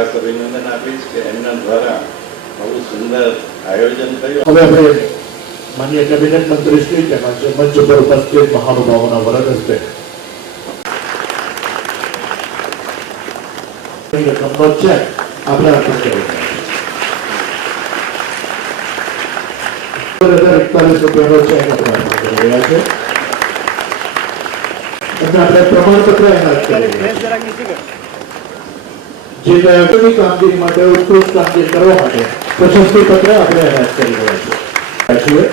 ખાસ અભિનંદન આપીશ કે એમના દ્વારા બહુ સુંદર આયોજન થયું. હવે આપણે માન્ય કેબિનેટ મંત્રી શ્રી તેમજ મંચ ઉપર ઉપસ્થિત મહાનુભાવોના વરદ હસ્તે રકમ છે આપણે અર્પણ કરી હજાર એકતાલીસ રૂપિયાનો ચેક આપણે રહ્યા છે અને આપણે પ્રમાણપત્ર એના કરી રહ્યા છીએ જે દયાની કામગીરી માટે ઉત્કૃષ્ટ કામગીરી કરવા માટે પ્રશસ્તિ પત્ર આપણે એનાયત કરી રહ્યા છીએ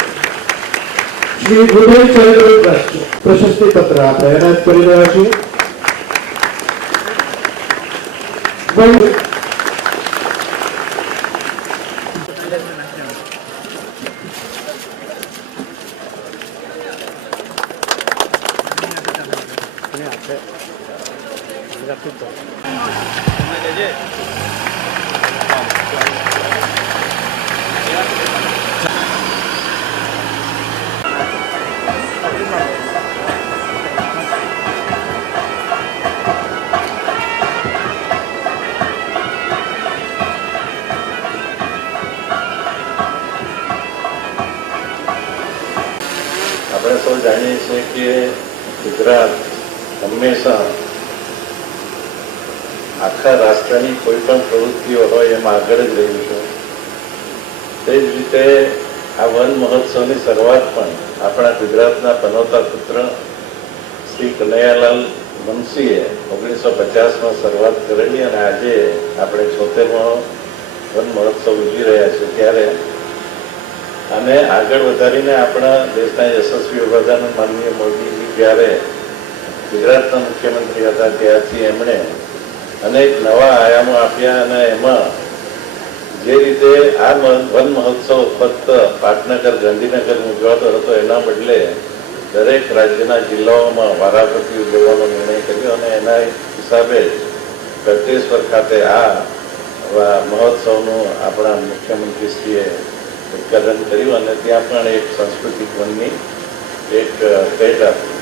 શ્રી ઉદય ચરિત્ર ટ્રસ્ટ પ્રશસ્તિ પત્ર આપણે એનાયત કરી રહ્યા છીએ બહુ આપણે સૌ જાણીએ છીએ કે ગુજરાત હંમેશા આખા રાષ્ટ્રની કોઈ પણ પ્રવૃત્તિઓ હોય એમાં આગળ જ રહ્યું છે. તે જ રીતે આ વન મહોત્સવની શરૂઆત પણ આપણા ગુજરાતના પનોતા પુત્ર શ્રી કનૈયાલાલ મુનશીએ ઓગણીસો પચાસમાં શરૂઆત કરેલી અને આજે આપણે છોતેરમો વન મહોત્સવ ઉજવી રહ્યા છીએ ત્યારે. અને આગળ વધારીને આપણા દેશના યશસ્વી વડાપ્રધાન માનનીય મોદીજી જ્યારે ગુજરાતના મુખ્યમંત્રી હતા ત્યારથી એમણે અનેક નવા આયામો આપ્યા અને એમાં જે રીતે આ વન મહોત્સવ ફક્ત પાટનગર, ગાંધીનગર ઉજવાતો હતો, એના બદલે દરેક રાજ્યના જિલ્લાઓમાં વારાફરતી ઉજવવાનો નિર્ણય કર્યો અને એના હિસાબે ગળતેશ્વર ખાતે આ મહોત્સવનું આપણા મુખ્યમંત્રીશ્રીએ ઉદઘાટન કર્યું અને ત્યાં પણ એક સાંસ્કૃતિક વનની એક ભેટ આપી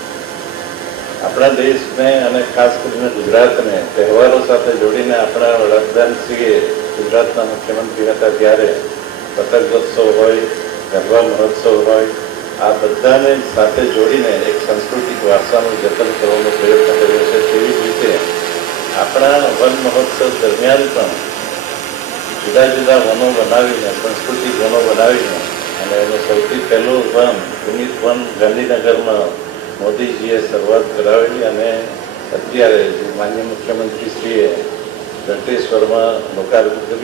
આપણા દેશને અને ખાસ કરીને ગુજરાતને તહેવારો સાથે જોડીને આપણા વડાપ્રધાનશ્રીએ ગુજરાતના મુખ્યમંત્રી હતા ત્યારે પતંગોત્સવ હોય, ગરબા મહોત્સવ હોય, આ બધાને સાથે જોડીને એક સાંસ્કૃતિક વારસાનું જતન કરવાનો પ્રયત્ન કર્યો છે. તેવી જ રીતે આપણા વન મહોત્સવ દરમિયાન પણ જુદા જુદા વનો બનાવીને, સાંસ્કૃતિક વનો બનાવીને અને એનું સૌથી પહેલું વન પુનિત વન ગાંધીનગરમાં મોદીજીએ શરૂઆત કરાવેલી અને અત્યારે માન્ય મુખ્યમંત્રીશ્રીએ ઘટેશ્વરમાં લોકાર્પણ કર્યું